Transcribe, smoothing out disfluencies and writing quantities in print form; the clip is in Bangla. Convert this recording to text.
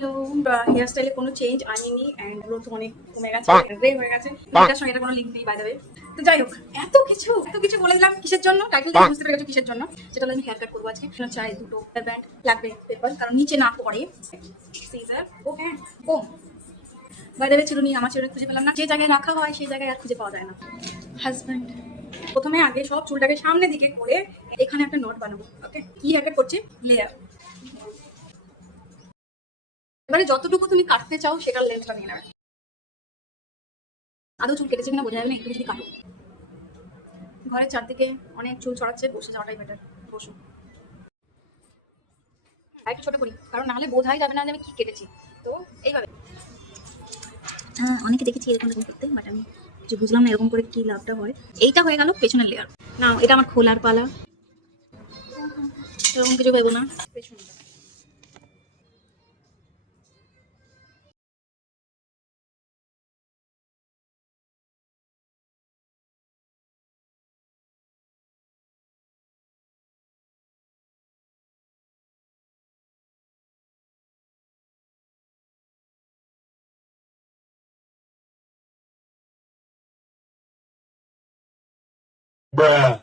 হ্যালো। হেয়ার স্টাইলে কোনো চেঞ্জ আনিনি অ্যান্ড গ্রোথ অনেক কমে গেছে, গ্রে হয়ে গেছে। এটার সঙ্গে এটা কোনো লিঙ্ক নেই বাই দ্য ওয়ে। তো যাই হোক, এত কিছু বলে দিলাম কিসের জন্য, টাইটেল থেকে বুঝতে পেরে গেছো কিসের জন্য। সেটা হলো আমি হেয়ার কাট করবো আজকে। চাই দুটো ব্যান্ড লাগবে পেপার, কারণ নিচে না পড়ে। সিজার ও হ্যাঁ ও বাই দ্য ওয়ে চিরুনি, আমার চিরুনি খুঁজে পেলাম না। যে জায়গায় রাখা হয় সেই জায়গায় আর খুঁজে পাওয়া যায় না। হাজব্যান্ড প্রথমে আগে সব চুলটাকে সামনে দিকে করে এখানে একটা নট বানাবো। ওকে, কি হেয়ার কাট করছি, লেয়ার। এবারে যতটুকু তুমি কাটতে চাও সেটার লেন্থটা নিয়ে নেবে। আদৌ চুল কেটেছে কিনা বোঝা যাবে না একটু যদি কাটো। ঘরের চারদিকে অনেক চুল ছড়াচ্ছে, বসে যাওয়াটাই বেটার। বসো, একটু ছোট করি, কারণ নাহলে বোঝাই যাবে না যে আমি কি কেটেছি। তো এইভাবে অনেকে দেখেছি এরকম এরকম করতে, বাট আমি যে বুঝলাম না এরকম করে কি লাভটা হয়। এইটা হয়ে গেল পেছনের লেয়ার। না, এটা আমার খোলার পালা। এরকম কিছু ভেবো না। পেছনটা Bruh.